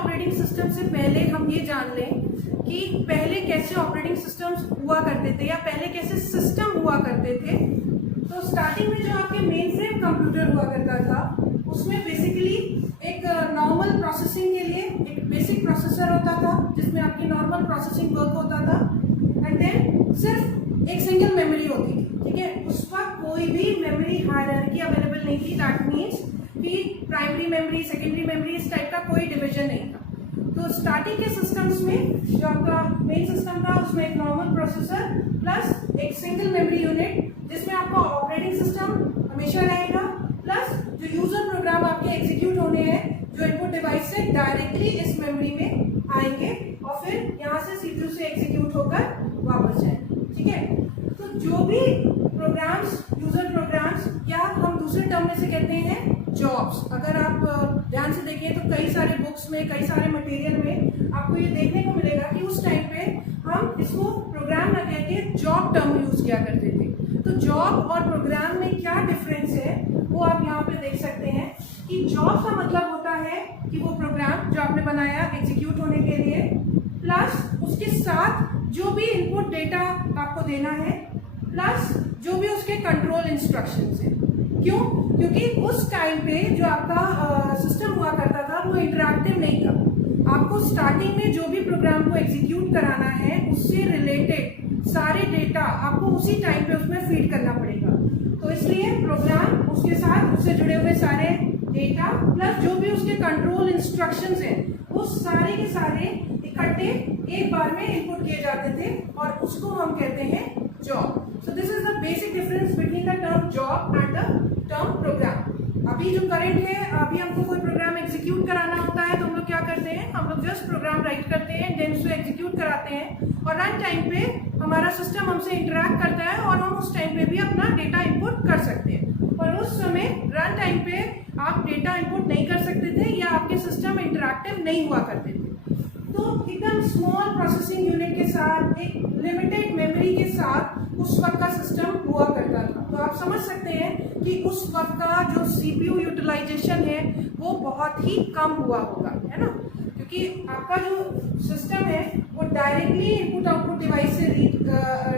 Operating system से पहले हम ये जान लें कि पहले कैसे ऑपरेटिंग सिस्टम्स हुआ करते थे या पहले कैसे सिस्टम हुआ करते थे। तो स्टार्टिंग में जो आपके मेन फ्रेम कंप्यूटर हुआ करता था उसमें बेसिकली एक नॉर्मल प्रोसेसिंग के लिए एक बेसिक प्रोसेसर होता था जिसमें आपकी नॉर्मल प्रोसेसिंग वर्क होता था एंड देन सिर्फ एक सिंगल मेमोरी होती थी। ठीक है, उस वक्त कोई भी मेमोरी हायरार्की अवेलेबल नहीं थी। दैट मीन्स कि प्राइमरी मेमोरी, सेकेंडरी मेमोरी, इस टाइप का कोई डिवीजन नहीं था। तो स्टार्टिंग के सिस्टम्स में जो आपका मेन सिस्टम था उसमें एक नॉर्मल प्रोसेसर प्लस एक सिंगल मेमोरी यूनिट जिसमें आपका ऑपरेटिंग सिस्टम हमेशा रहेगा, प्लस जो यूजर प्रोग्राम आपके एग्जीक्यूट होने हैं जो इनपुट डिवाइस से डायरेक्टली इस मेमोरी में आएंगे और फिर यहाँ से सीपीयू से एग्जीक्यूट होकर वापस जाएंगे। ठीक है, तो जो भी प्रोग्राम्स, यूजर प्रोग्राम्स या हम दूसरे टर्म में से कहते हैं जॉब्स, अगर आप ध्यान से देखें तो कई सारे बुक्स में, कई सारे मटेरियल में आपको ये देखने को मिलेगा कि उस टाइम पे हम इसको प्रोग्राम ना कह के जॉब टर्म यूज किया करते थे। तो जॉब और प्रोग्राम में क्या डिफरेंस है वो आप यहाँ पे देख सकते हैं कि जॉब का मतलब होता है कि वो प्रोग्राम जो आपने बनाया एग्जीक्यूट होने के लिए, प्लस उसके साथ जो भी इनपुट डेटा आपको देना है, प्लस जो भी उसके कंट्रोल इंस्ट्रक्शंस हैं। क्यों? क्योंकि उस टाइम पे जो आपका सिस्टम हुआ करता था वो इंटरैक्टिव नहीं था। आपको स्टार्टिंग में जो भी प्रोग्राम को एग्जीक्यूट कराना है उससे रिलेटेड सारे डेटा आपको उसी टाइम पे उसमें फीड करना पड़ेगा। तो इसलिए प्रोग्राम, उसके साथ उससे जुड़े हुए सारे डेटा प्लस जो भी उसके कंट्रोल इंस्ट्रक्शंस हैं वो सारे के सारे इकट्ठे एक बार में इनपुट किए जाते थे और उसको हम कहते हैं job. So this is the basic difference between the term job and the term program. अभी जो करंट है, अभी हमको कोई प्रोग्राम एग्जीक्यूट कराना होता है तो हम लोग क्या करते हैं, हम लोग जस्ट प्रोग्राम राइट करते हैं, देन उसको एग्जीक्यूट कराते हैं और रन टाइम पे हमारा सिस्टम हमसे इंटरैक्ट करता है और हम उस टाइम पे भी अपना डेटा इनपुट कर सकते हैं। और उस समय रन टाइम पे आप डेटा इनपुट नहीं कर सकते थे या आपके सिस्टम इंटरैक्टिव नहीं हुआ करते थे। तो एकदम स्मॉल प्रोसेसिंग यूनिट के साथ, एक लिमिटेड मेमोरी के साथ उस वक्त का सिस्टम हुआ करता था। तो आप समझ सकते हैं कि उस वक्त का जो सीपीयू यूटिलाइजेशन है वो बहुत ही कम हुआ होगा, है ना, क्योंकि आपका जो सिस्टम है वो डायरेक्टली इनपुट आउटपुट डिवाइस से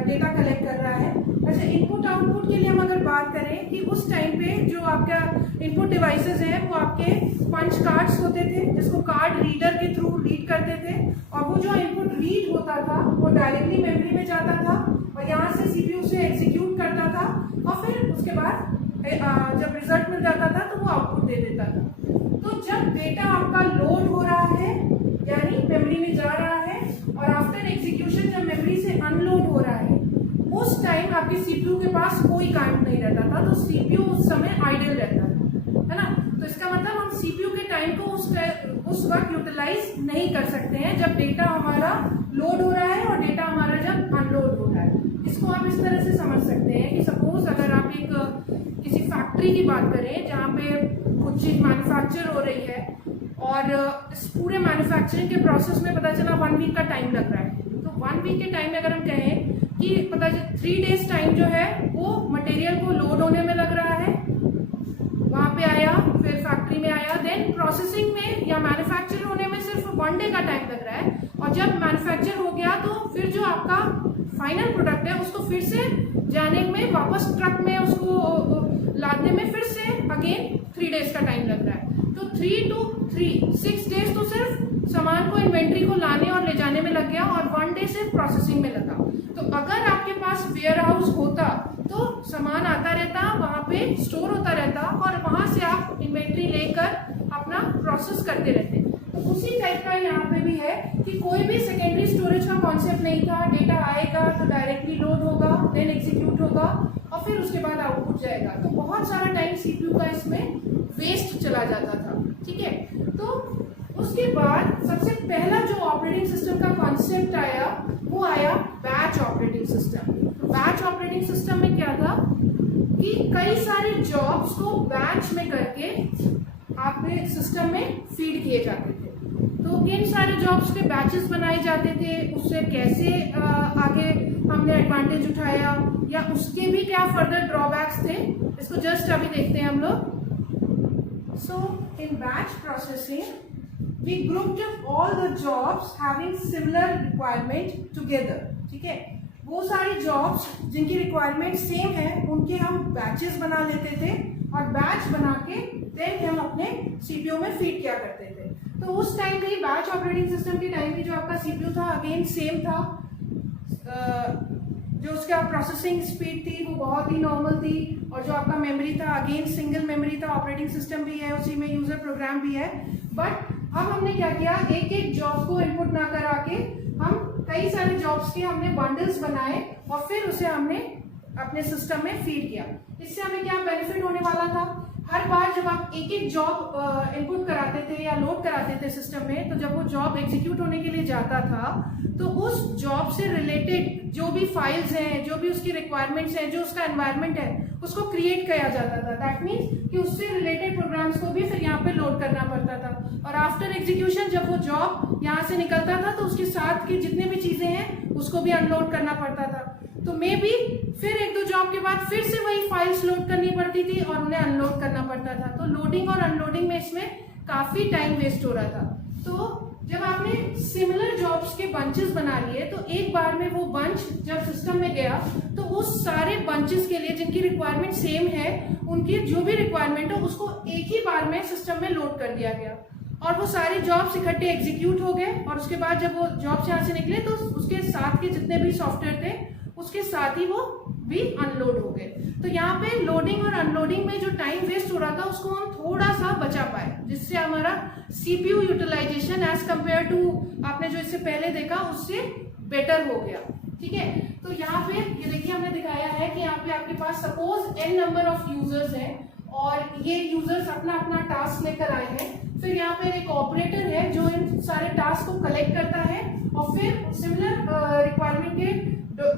डेटा कलेक्ट कर रहा है। अच्छा, इनपुट आउटपुट के लिए हम अगर बात करें कि उस टाइम पे जो आपका इनपुट डिवाइसेस हैं वो आपके पंच कार्ड्स होते थे जिसको कार्ड रीडर के थ्रू रीड करते थे और वो जो इनपुट रीड होता था वो डायरेक्टली मेमोरी में जाता था और यहाँ से सीपीयू से एग्जीक्यूट करता था और फिर उसके बाद जब रिजल्ट मिल जाता था तो वो आउटपुट दे देता था। तो जब डेटा आपका लोड हो रहा है यानी मेमोरी में जा रहा है और आफ्टर एग्जीक्यूशन जब मेमोरी से अनलोड हो रहा है उस टाइम आपके सीपीयू के पास कोई काम नहीं रहता था, तो सीपीयू उस समय आइडल रहता था, है ना। तो इसका मतलब हम सीपीयू के टाइम को उस वक्त यूटिलाइज नहीं कर सकते हैं जब डेटा हमारा लोड हो रहा है और डेटा हमारा जब अनलोड हो रहा है। इसको आप इस तरह से समझ सकते हैं कि सपोज अगर आप एक किसी फैक्ट्री की बात करें जहाँ पे कुछ चीज मैन्युफैक्चर हो रही है और इस पूरे मैन्युफैक्चरिंग के प्रोसेस में पता चला 1 वीक का टाइम लग रहा है। तो 1 वीक के टाइम में अगर हम कहें कि पता चले 3 डेज टाइम जो है वो मटेरियल को लोड होने में लग रहा है, वहां पे आया, फिर फैक्ट्री में आया, देन प्रोसेसिंग में या मैन्युफैक्चर होने में सिर्फ 1 डे का टाइम लग रहा है और जब मैन्युफैक्चर हो गया तो फिर जो आपका फाइनल प्रोडक्ट है उसको फिर से जाने में, वापस ट्रक में उसको लादने में फिर से अगेन 3 डेज का टाइम लग रहा है। तो 3 to 3 6 डेज तो सिर्फ सामान को इन्वेंट्री को लाने और ले जाने में लग गया और 1 डे सिर्फ प्रोसेसिंग में लगा। तो अगर आपके पास वेयर हाउस होता तो सामान आता रहता, वहां पे स्टोर होता रहता और वहां से आप इन्वेंट्री लेकर अपना प्रोसेस करते रहते। तो उसी टाइप का यहाँ पे भी है कि कोई भी सेकेंडरी स्टोरेज का कॉन्सेप्ट नहीं था। डेटा आएगा तो डायरेक्टली लोड होगा, देन एग्जीक्यूट होगा और फिर उसके बाद आउटपुट जाएगा। तो बहुत सारा टाइम सीपीयू का इसमें वेस्ट चला जाता था। ठीक है, तो उसके बाद सबसे पहला जो ऑपरेटिंग सिस्टम का कॉन्सेप्ट आया वो आया batch operating system. Batch operating system में क्या था कि कई सारे जॉब्स को बैच में करके आपके सिस्टम में फीड किए जाते थे। तो इन सारे जॉब्स के बैचेस बनाए जाते थे, उससे कैसे आगे हमने एडवांटेज उठाया या उसके भी क्या फर्दर ड्रॉबैक्स थे, इसको जस्ट अभी देखते हैं हम लोग। So in batch processing we grouped all the jobs having similar requirement together. ठीक है, वो सारी जॉब्स जिनकी रिक्वायरमेंट सेम है उनके हम बैचेस बना लेते थे और बैच बना के देन हम अपने सीपीयू में फीड किया करते थे। तो उस टाइम पे बैच ऑपरेटिंग सिस्टम के टाइम पे जो आपका सीपीयू था अगेन सेम था, जो उसका प्रोसेसिंग स्पीड थी वो बहुत ही नॉर्मल थी, और जो आपका मेमोरी था अगेन सिंगल मेमोरी था, ऑपरेटिंग सिस्टम भी है उसी में, यूजर प्रोग्राम भी है। बट अब हमने क्या किया, एक एक जॉब को इनपुट ना करा के हम कई सारे जॉब्स के हमने बंडल्स बनाए और फिर उसे हमने अपने सिस्टम में फीड किया। इससे हमें क्या बेनिफिट होने वाला था, हर बार जब आप एक एक जॉब इनपुट कराते थे या लोड कराते थे सिस्टम में, तो जब वो जॉब एग्जीक्यूट होने के लिए जाता था तो उस जॉब से रिलेटेड जो भी फाइल्स हैं, जो भी उसकी रिक्वायरमेंट्स हैं, जो उसका एनवायरनमेंट है, उसको क्रिएट किया जाता था। दैट मीन्स कि उससे रिलेटेड प्रोग्राम्स को भी फिर यहाँ पे लोड करना पड़ता था, और आफ्टर एग्जीक्यूशन जब वो जॉब यहाँ से निकलता था तो उसके साथ की जितने भी चीजें हैं उसको भी अनलोड करना पड़ता था। तो मे बी फिर एक दो जॉब के बाद फिर से वही फाइल्स लोड करनी पड़ती थी और उन्हें अनलोड करना पड़ता था। तो लोडिंग और अनलोडिंग में इसमें काफी टाइम वेस्ट हो रहा था। तो जब आपने सिमिलर जॉब्स के बंचेस बना लिए तो एक बार में वो बंच जब सिस्टम में गया तो उस सारे बंचेस के लिए जिनकी रिक्वायरमेंट सेम है उनकी जो भी रिक्वायरमेंट हो उसको एक ही बार में सिस्टम में लोड कर दिया गया, और वो सारे जॉब्स इकट्ठे एग्जीक्यूट हो गए। और उसके बाद जब वो जॉब्स यहाँ से निकले तो उसके साथ के जितने भी सॉफ्टवेयर थे उसके साथ ही वो भी अनलोड हो गए। तो यहाँ पे लोडिंग और अनलोडिंग में जो टाइम वेस्ट हो रहा था उसको हम थोड़ा सा बचा पाए, जिससे हमारा CPU utilization as compared to आपने जो इससे पहले देखा उससे बेटर हो गया। ठीक है, तो यहाँ पे ये देखिए हमने दिखाया है कि यहाँ पे आपके पास suppose n number of users हैं और ये यूजर्स अपना अपना टास्क लेकर आए हैं। फिर यहाँ पे एक ऑपरेटर है जो इन सारे टास्क को कलेक्ट करता है और फिर सिमिलर रिक्वायरमेंट के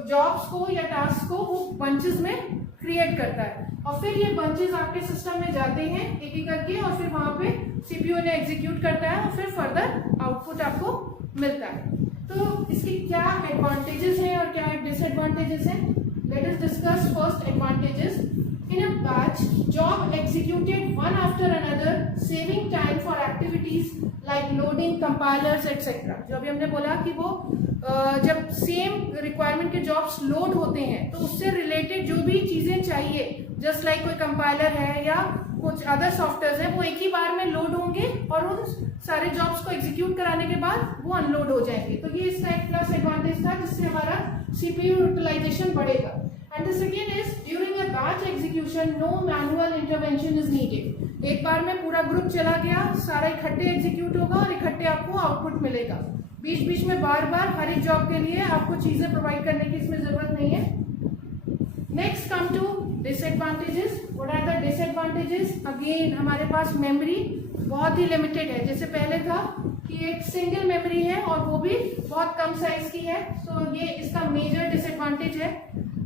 जॉब्स को या टास्क को वो बंचेस में क्रिएट करता है, और फिर ये बंचेस आपके सिस्टम में जाते हैं एक एक करके, और फिर वहां पे सीपीयू ने एग्जीक्यूट करता है और फिर फर्दर आउटपुट आपको मिलता है। तो इसके क्या एडवांटेजेस हैं और क्या डिसएडवांटेजेस हैं, let us discuss first advantages. In a batch, job executed one after another, saving time for activities like loading, compilers, etc. जो अभी हमने बोला कि वो जब सेम रिक्वायरमेंट के जॉब्स लोड होते हैं तो उससे रिलेटेड जो भी चीजें चाहिए, जस्ट लाइक कोई कंपाइलर है या कुछ अदर सॉफ्टवेयर है, वो एक ही बार में लोड होंगे और उन सारे जॉब्स को एग्जीक्यूट कराने के बाद वो अनलोड हो जाएंगे। तो ये इस टाइप प्लस एडवांटेज था जिससे हमारा सीपीयू यूटिलाइजेशन बढ़ेगा। And the second is during a batch execution, no manual intervention is needed. एक बार में पूरा ग्रुप चला गया, सारा इकट्ठे एग्जीक्यूट होगा और इकट्ठे आपको आउटपुट मिलेगा। बीच बीच में बार बार हर एक जॉब के लिए आपको चीजें प्रोवाइड करने की इसमें जरूरत नहीं है। Next come to disadvantages. What are the disadvantages? Again हमारे पास मेमोरी बहुत ही लिमिटेड है। जैसे पहले था कि एक सिंगल मेमोरी है और वो भी बहुत कम साइज की है, तो ये इसका मेजर डिसएडवांटेज है।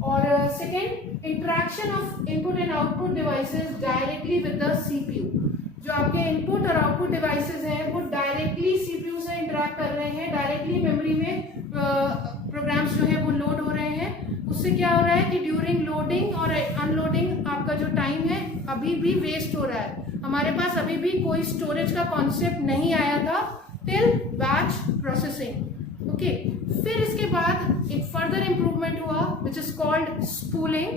और second, interaction of input and output devices directly with the CPU. जो आपके इनपुट और आउटपुट डिवाइसेस हैं वो डायरेक्टली सीपीयू से इंटरेक्ट कर रहे हैं, डायरेक्टली मेमोरी में प्रोग्राम्स जो है वो लोड हो रहे हैं। उससे क्या हो रहा है कि ड्यूरिंग लोडिंग और अनलोडिंग आपका जो टाइम है अभी भी वेस्ट हो रहा है। हमारे पास अभी भी कोई स्टोरेज का कॉन्सेप्ट नहीं आया था टिल बैच प्रोसेसिंग। ओके, फिर इसके बाद एक फर्दर इम्प्रूवमेंट हुआ विच इज कॉल्ड स्पूलिंग,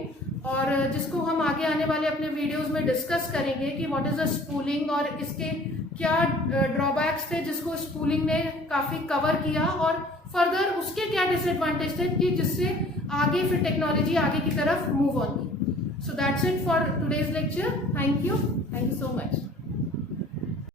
और जिसको हम आगे आने वाले अपने वीडियोस में डिस्कस करेंगे कि व्हाट इज द स्पूलिंग और इसके क्या ड्रॉबैक्स थे जिसको स्पूलिंग ने काफी कवर किया, और फर्दर उसके क्या डिसएडवांटेज थे कि जिससे आगे फिर टेक्नोलॉजी आगे की तरफ मूव ऑन की। So that's it for today's lecture. Thank you so much.